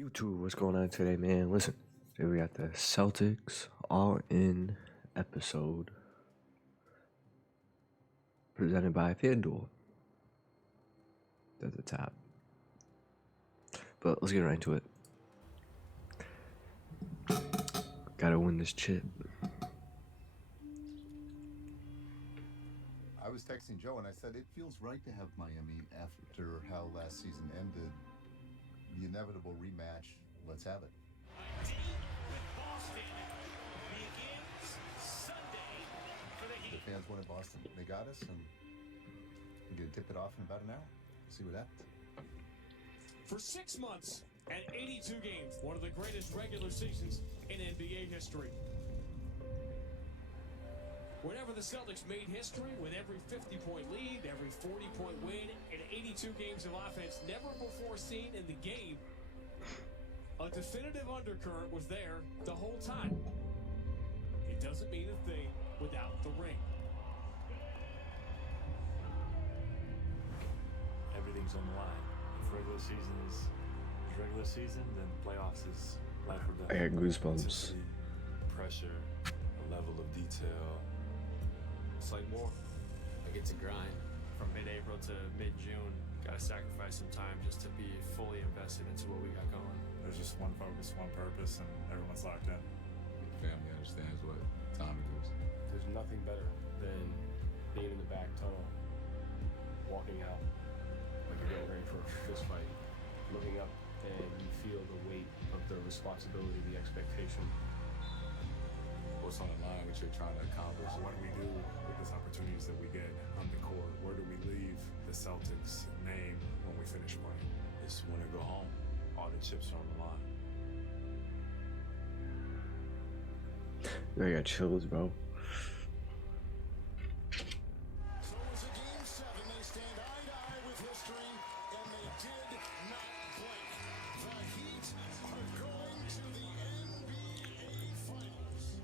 YouTube, what's going on today, man? Listen, today we got the Celtics All-In episode presented by FanDuel. At the top. But let's get right into it. Gotta win this chip. I was texting Joe and I said, it feels right to have Miami after how last season ended. The inevitable rematch. Let's have it. The fans won in Boston. They got us, and we're going to tip it off in about an hour. See what happens. For 6 months and 82 games, one of the greatest regular seasons in NBA history. Whenever the Celtics made history with every 50-point lead, every 40-point win, and 82 games of offense never before seen in the game, a definitive undercurrent was there the whole time. It doesn't mean a thing without the ring. Everything's on the line. If regular season is regular season, then playoffs is life or death. I got goosebumps. Intensity, pressure, a level of detail. It's like war. I get to grind. From mid-April to mid-June, gotta sacrifice some time just to be fully invested into what we got going. There's just one focus, one purpose, and everyone's locked in. Family understands what time it is. There's nothing better than being in the back tunnel, walking out like you're getting ready for a fist fight, looking up and you feel the weight of the responsibility, the expectation. What's on the line, what you're trying to accomplish. What do we do with these opportunities that we get on the court? Where do we leave the Celtics name when we finish playing? It's win or go home. All the chips are on the line. I got chills, bro. So it's a game 7. They stand eye to eye with history, and they did not blink. The Heat are going to the NBA Finals.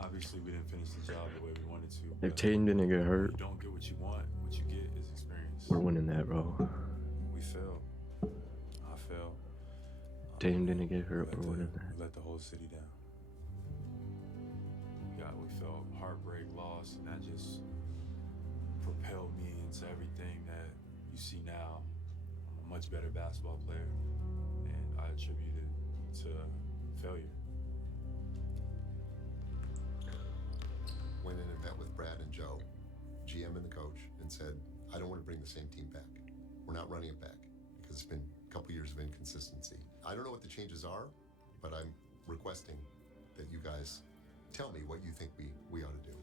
Obviously, we didn't finish the job the way we wanted to. If Tatum didn't get hurt, You don't get what you want. What you get is experience. we're winning that, bro. We failed. I failed. Tatum didn't get hurt, We we're winning that. let the whole city down. We felt heartbreak, loss, and that just propelled me into everything that you see now. I'm a much better basketball player, and I attribute it to failure. Went in and met with Brad and Joe, GM and the coach, and said, I don't want to bring the same team back. We're not running it back because it's been a couple years of inconsistency. I don't know what the changes are, but I'm requesting that you guys tell me what you think we ought to do.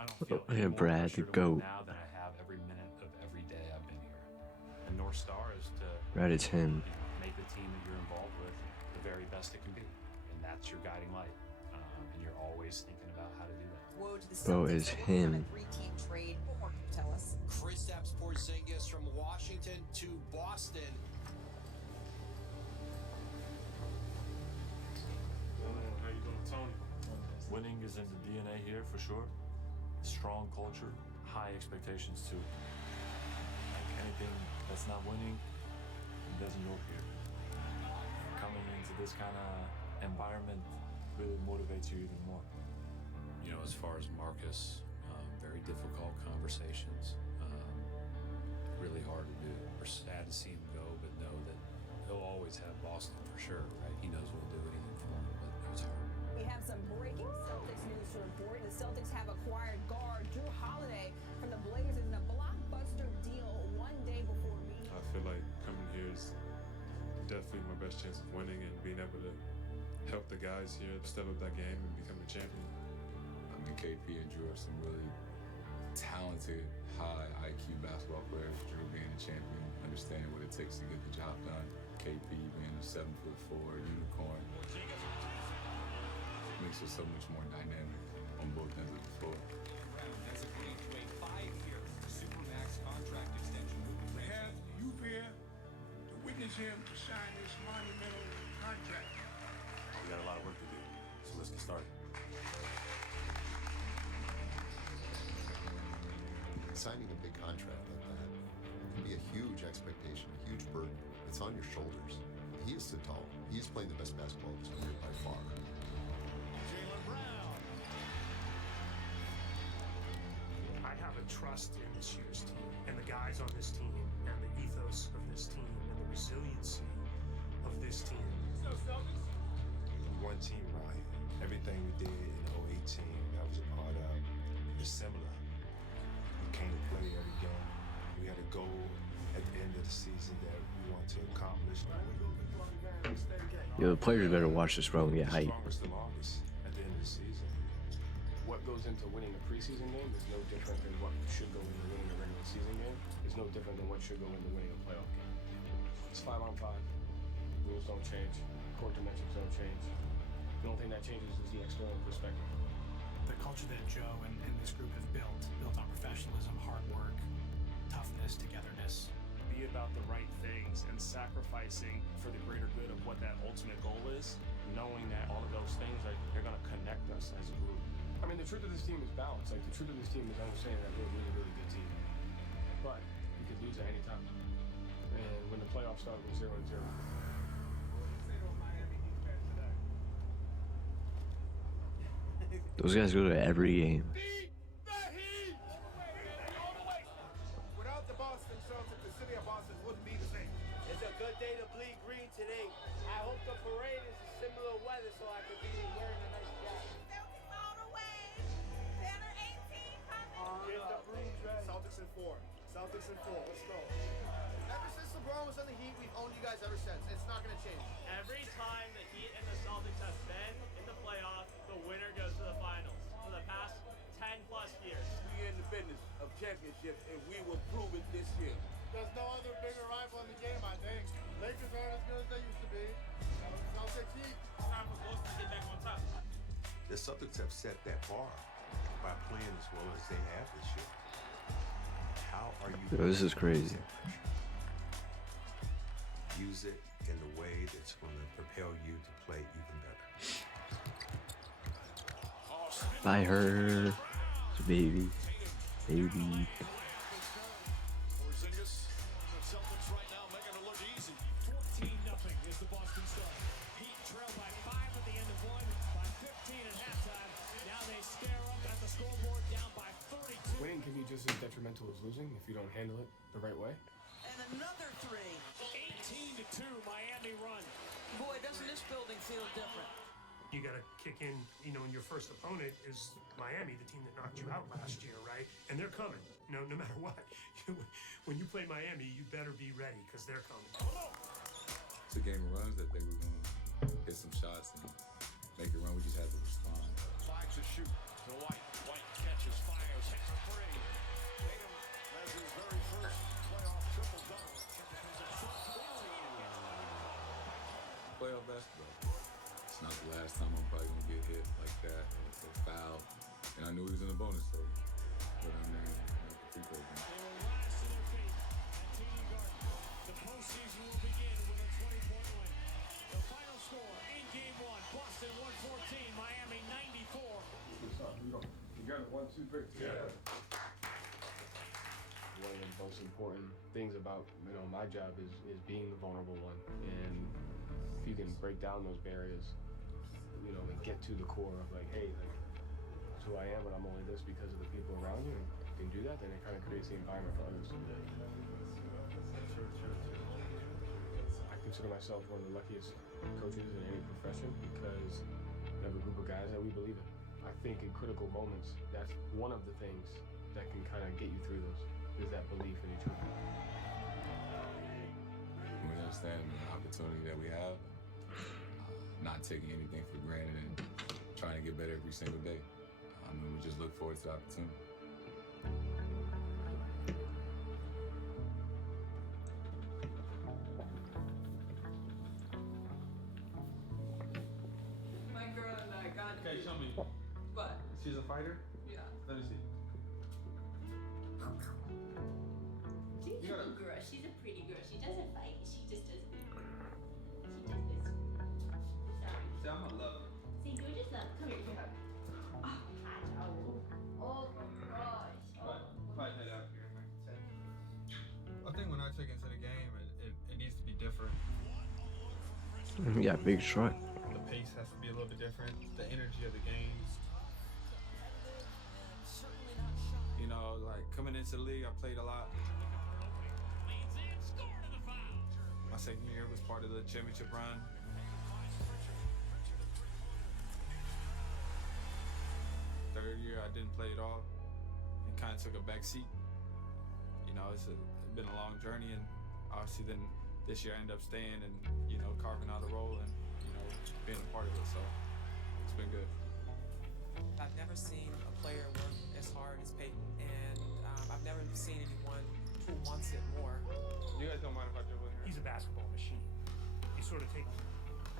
I don't feel Yeah, any more Brad, pressure the to win GOAT. now than I have every minute of every day I've been here. The North Star is to Brad, it's him. make the team that you're involved with the very best it can be, and that's your guiding light. And you're always thinking about how to do that. Woe to the Bro, Celtics it's that worked on him. a 3-team trade. What more can you tell us? Kristaps Porzingis from Washington to Boston. How you doing, Tony? Winning is in the DNA here for sure. Strong culture, high expectations too. Anything that's not winning doesn't work here. Coming into this kind of environment really motivates you even more. You know, as far as Marcus, very difficult conversations. Really hard to do. We're sad to see him go, but know that he'll always have Boston for sure, right? He knows we'll do anything for him, but it was hard. We have some breaking Celtics news to report. The Celtics have acquired guard Drew Holiday from the Blazers in a blockbuster deal one day before meeting. I feel like coming here is definitely my best chance of winning and being able to help the guys here step up that game and become a champion. I mean, KP and Drew are some really talented, high IQ basketball players. Drew being a champion, understanding what it takes to get the job done. KP being a 7'4" unicorn. Makes us so much more dynamic on both ends of the floor. Has agreed to a 5-year Supermax contract extension. We have you here to witness him to sign this monumental contract. We got a lot of work to do, so let's get started. Signing a big contract like that can be a huge expectation, a huge burden on your shoulders. He is so tall. He is playing the best basketball this year by far. Jaylen Brown. I have a trust in this year's team and the guys on this team and the ethos of this team and the resiliency of this team. One team, Ryan. Everything we did in 2018 that was a part of is similar. We came to play every game. We had a goal at the end of the season that we wanted to accomplish. Yo, the players better watch this bro and get hype. Strongest the longest at the end of the season. What goes into winning a preseason game is no different than what should go into winning a regular season game. It's no different than what should go into winning a playoff game. It's 5-on-5. Rules don't change. Court dimensions don't change. The only thing that changes is the external perspective. The culture that Joe and this group have built on professionalism, hard work, toughness, togetherness. Be about the right things and sacrificing for the greater good of what that ultimate goal is, knowing that all of those things, like, they're going to connect us as a group. I mean, the truth of this team is balance. Like, the truth of this team is understanding that we're a really, really good team. But we could lose at any time. And when the playoffs start, we're 0-0. Those guys go to every game. Without the Boston Celtics, the city of Boston wouldn't be the same. It's a good day to bleed green today. I hope the parade is a similar weather so I can be wearing a nice jacket. Celtics all the way. Banner 18 coming. Get the brooms ready. Celtics in 4. Celtics in 4. Let's go. Ever since LeBron was on the Heat, we've owned you guys ever since. It's not going to change. Every time the Heat and the Celtics have been in the playoffs, the winner goes to the finals. For the past 10 plus years. We in the business of championships, and we will prove it this year. There's no other bigger rival in the game, I think. Lakers aren't as good as they used to be. Celtics Heat. It's time for Boston to get back on top. The Celtics have set that bar by playing as well as they have this year. How are you? Yo, this is crazy. Use it in a way that's going to propel you to play even better. By her, baby, baby. Porzingis, the Celtics right now making it look easy. 14-0 is the Boston start. Heat trail by 5 at the end of one, by 15 at halftime. Now they stare up at the scoreboard, down by 32. Winning can be just as detrimental as losing if you don't handle it the right way. And another three. 18-2, Miami run. Boy, doesn't this building feel different? You got to kick in, and your first opponent is Miami, the team that knocked you out last year, right? And they're coming, no matter what. When you play Miami, you better be ready because they're coming. It's a game of runs that they were going to hit some shots and make a run. We just had to respond. 5 to shoot to White. White catches, fires, hits a three. Tatum has his very first playoff triple-double. Playoff basketball. It's not the last time I'm probably going to get hit like that or foul. And I knew he was in the bonus, so. But I mean, free throw game. They will rise to their feet at TD Garden. The postseason will begin with a 20-point win. The final score in Game 1, Boston 114, Miami 94. Together, 1, 2, 3. Together. One of the most important things about my job is being the vulnerable one, and if you can break down those barriers, and get to the core of like, hey, like, it's who I am, and I'm only this because of the people around you. And if you can do that, then it kind of creates the environment for others to do that. I consider myself one of the luckiest coaches in any profession because we have a group of guys that we believe in. I think in critical moments, that's one of the things that can kind of get you through those, is that belief in each other. We understand the opportunity that we have, not taking anything for granted and trying to get better every single day. We just look forward to the opportunity. My girl and I got Okay, show me. What? She's a fighter? Yeah. Let me see. She's a good girl. She's a pretty girl. She doesn't fight. She just does this. She does this. Sorry. See, I'm gonna love. See, you're just love. Come here. Come. Oh, hi, Joe. Oh my gosh. Probably head out here in like 10. I think when I check into the game, it needs to be different. We got big truck. The pace has to be a little bit different. The energy of the game. You know, like coming into the league, I played a lot. My second year was part of the championship run. Third year, I didn't play at all and kind of took a back seat. You know, it's been a long journey, and obviously then this year I ended up staying and, you know, carving out a role and, you know, being a part of it, so it's been good. I've never seen a player work as hard as Peyton, and I've never seen anyone who wants it more. You guys don't mind if I dribble in here? He's a basketball machine. You sort of take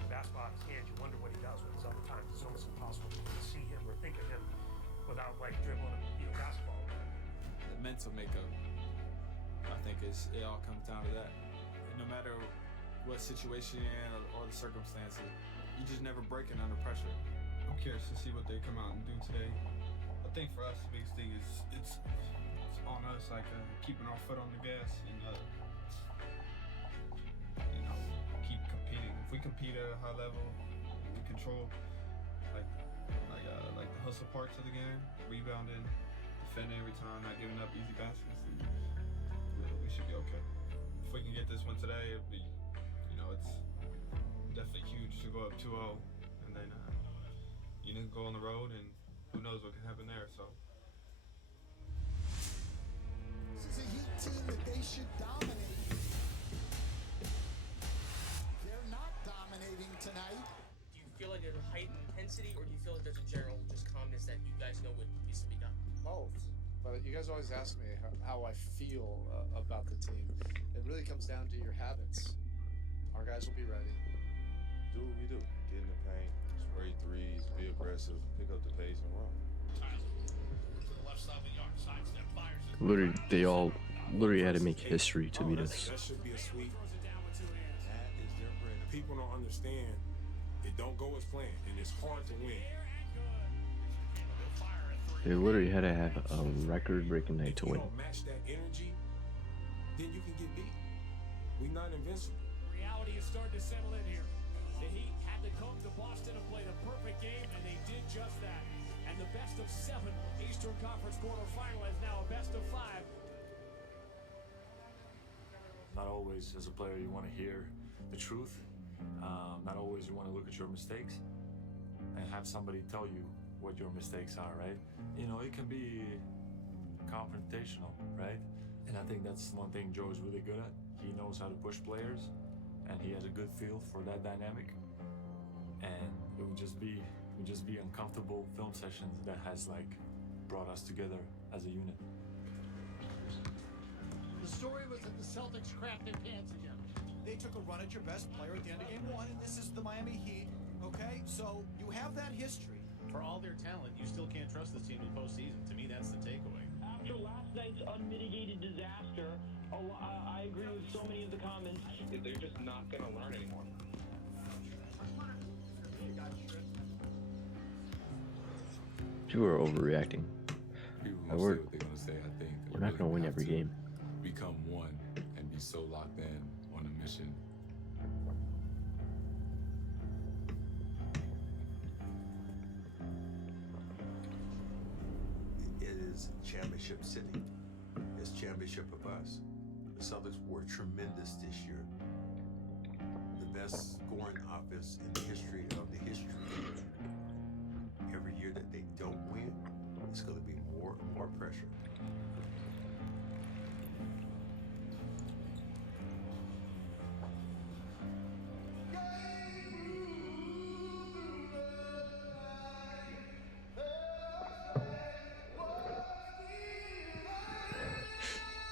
the basketball out of his hand, you wonder what he does with his other times. It's almost impossible to see him or think of him without like dribbling a basketball. The mental makeup, I think it all comes down to that. And no matter what situation you're in or the circumstances, you just never breaking under pressure. I'm curious to see what they come out and do today. I think for us, the biggest thing is it's on us, like keeping our foot on the gas and you know, keep competing. If we compete at a high level, we control like the hustle parts of the game, rebounding, defending every time, not giving up easy baskets, and we should be okay. If we can get this one today, it'll be, you know, it's definitely huge to go up 2-0, and then you know, go on the road, and who knows what can happen there. So. This is a Heat team that they should dominate. They're not dominating tonight. Do you feel like there's a heightened intensity, or do you feel like there's a general just calmness that you guys know what needs to be done? Both. But you guys always ask me how I feel about the team. It really comes down to your habits. Our guys will be ready. Do what we do. Get in the paint, spray threes, be aggressive, pick up the pace, and run. Literally, they all literally had to make history to beat us. That should be a sweep. That is their bread. People don't understand. It don't go as planned, and it's hard to win. They literally had to have a record-breaking night to If you win. don't match that energy, then you can get beat. We're not invincible. Reality is starting to settle in here. The Heat had to come to Boston and play the perfect game, and they did just that. And the best of 7 Eastern Conference quarterfinal is now a best of 5. Not always, as a player, you want to hear the truth. Not always you want to look at your mistakes and have somebody tell you what your mistakes are, right? You know, it can be confrontational, right? And I think that's one thing Joe is really good at. He knows how to push players, and he has a good feel for that dynamic. And it would just be uncomfortable film sessions that has like brought us together as a unit. The story was that the Celtics crapped their pants again. They took a run at your best player at the end of game 1, and this is the Miami Heat, okay? So you have that history. For all their talent, you still can't trust this team in the postseason. To me, that's the takeaway. After last night's unmitigated disaster, I agree with so many of the comments. They're just not going to learn anymore. People are overreacting. People gonna say what they're gonna say. I think we're not gonna win every game. Become one and be so locked in on a mission. It is championship city. It's championship of us. The Celtics were tremendous this year. The best scoring offense in the history of the history. Every year that they don't win, it's going to be more and more pressure.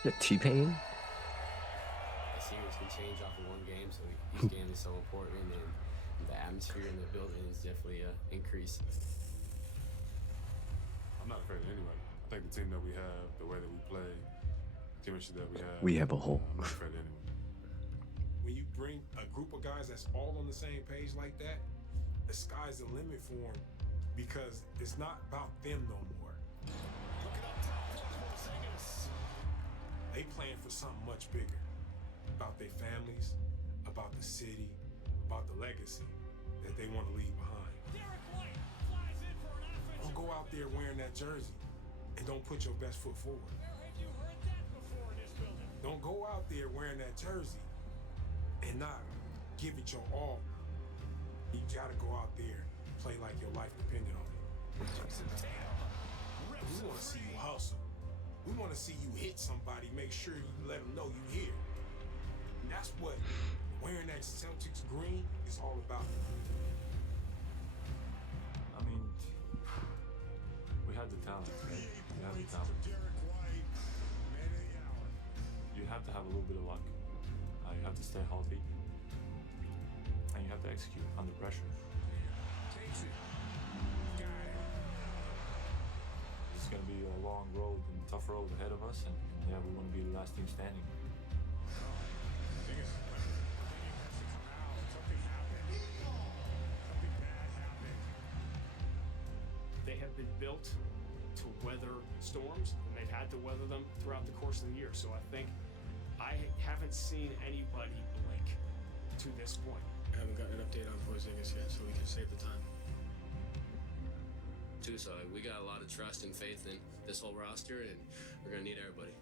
Yeah, T-Pain. The series can change off of one game, so each game is so important, and the atmosphere in the building is definitely increased. I'm not afraid of anybody. I think the team that we have, the way that we play, the chemistry that we have. We have a whole. I'm not afraid of anyone. When you bring a group of guys that's all on the same page like that, the sky's the limit for them, because it's not about them no more. They playing for something much bigger, about their families, about the city, about the legacy that they want to leave behind. Don't go out there wearing that jersey and don't put your best foot forward. Don't go out there wearing that jersey and not give it your all. You gotta go out there and play like your life depended on it. We want to see you hustle. We want to see you hit somebody, make sure you let them know you here. And that's what wearing that Celtics green is all about. I mean, we had the talent, right? We had the talent. You have to have a little bit of luck. You have to stay healthy. And you have to execute under pressure. Takes it. Got it. It's going to be a long road and tough road ahead of us. And yeah, we want to be the last team standing. They have been built to weather storms, and they've had to weather them throughout the course of the year. So I think I haven't seen anybody blink to this point. I haven't gotten an update on Porzingis yet, so we can save the time. So we got a lot of trust and faith in this whole roster, and we're gonna need everybody.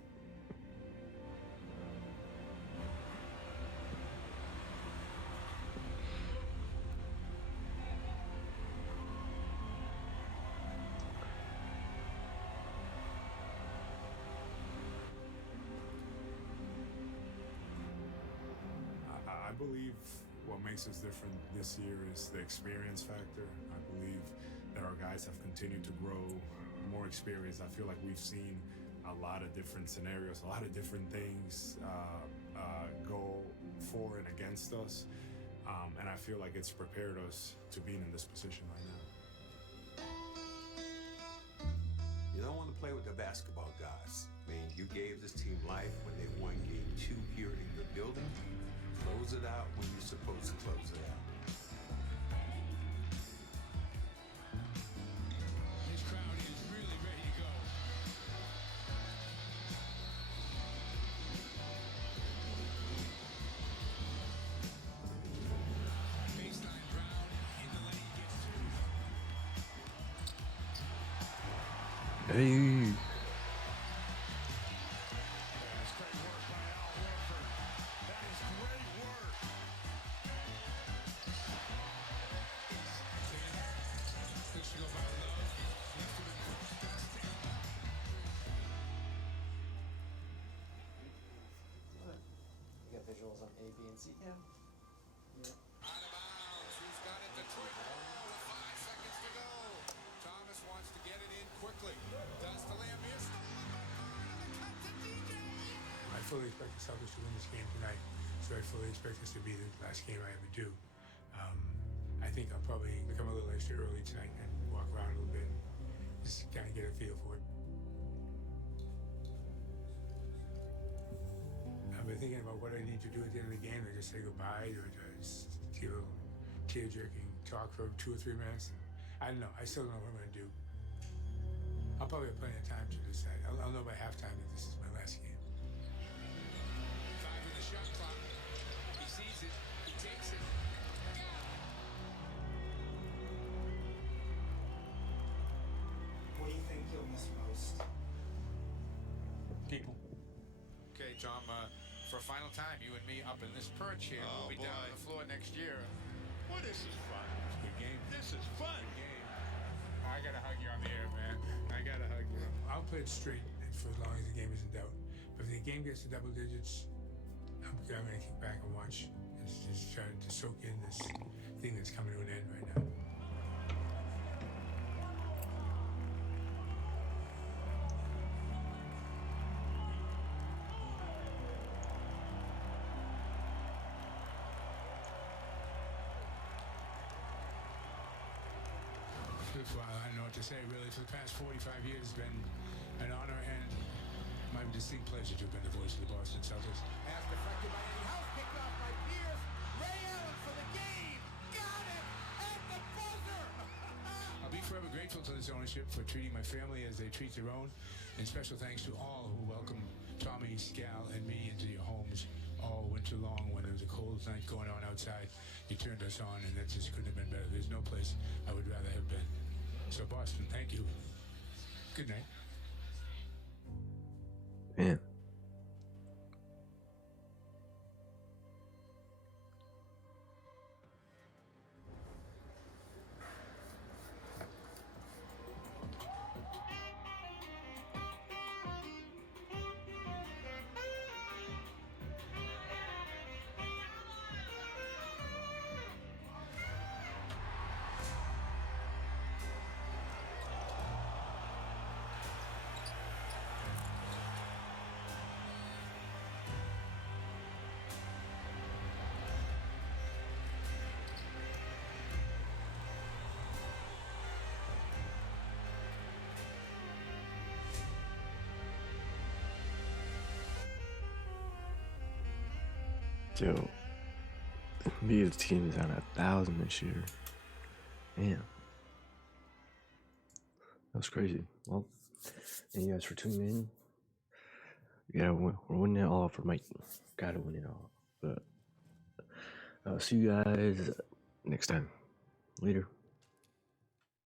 I believe what makes us different this year is the experience factor. I believe that our guys have continued to grow, more experience. I feel like we've seen a lot of different scenarios, a lot of different things go for and against us. And I feel like it's prepared us to be in this position right now. You don't want to play with the basketball gods. I mean, you gave this team life when they won game 2 here in your building. Close it out when you're supposed to close it out. This crowd is really ready to go. Baseline Brown in the lane gets 2. Hey. Visuals on A, B, and C cam. Yeah. Out of bounds. He's got it to Triple with 5 seconds to go. Thomas wants to get it in quickly. Does the layup here. Stolen by Curran and the cut to DJ. I fully expect the Celtics to win this game tonight, so I fully expect this to be the last game I ever do. I think I'll probably become a little extra early tonight and walk around a little bit, just kind of get a feel for it. I've been thinking about what I need to do at the end of the game, to just say goodbye, or just give a tear-jerking talk for 2 or 3 minutes. I don't know. I still don't know what I'm going to do. I'll probably have plenty of time to decide. I'll know by halftime that this is my last game. 5 in the shot clock. He sees it. He takes it. What do you think you'll miss most? People. Okay, Tom, for a final time, you and me up in this perch here. We'll be down on the floor next year. Well, this is fun. It's a good game. This is fun. Good game. I got to hug you on the air, man. I got to hug you. I'll play it straight for as long as the game is in doubt. But if the game gets to double digits, I'm going to kick back and watch. Just trying to soak in this thing that's coming to an end right now. I don't know what to say, really. For the past 45 years, it's been an honor and my distinct pleasure to have been the voice of the Boston Celtics. Pass deflected by Eddie House, picked off by Pierce. Ray Allen for the game. Got it at the buzzer. I'll be forever grateful to this ownership for treating my family as they treat their own. And special thanks to all who welcomed Tommy, Scal, and me into your homes all winter long when there was a cold night going on outside. You turned us on, and that just couldn't have been better. There's no place I would rather have been. So, Boston, thank you. Good night. Man. Yo, Mia's team is at 1,000 this year. Damn. That was crazy. Well, thank you guys for tuning in. Yeah, we're winning it all for Mike. Gotta win it all. But I'll see you guys next time. Later.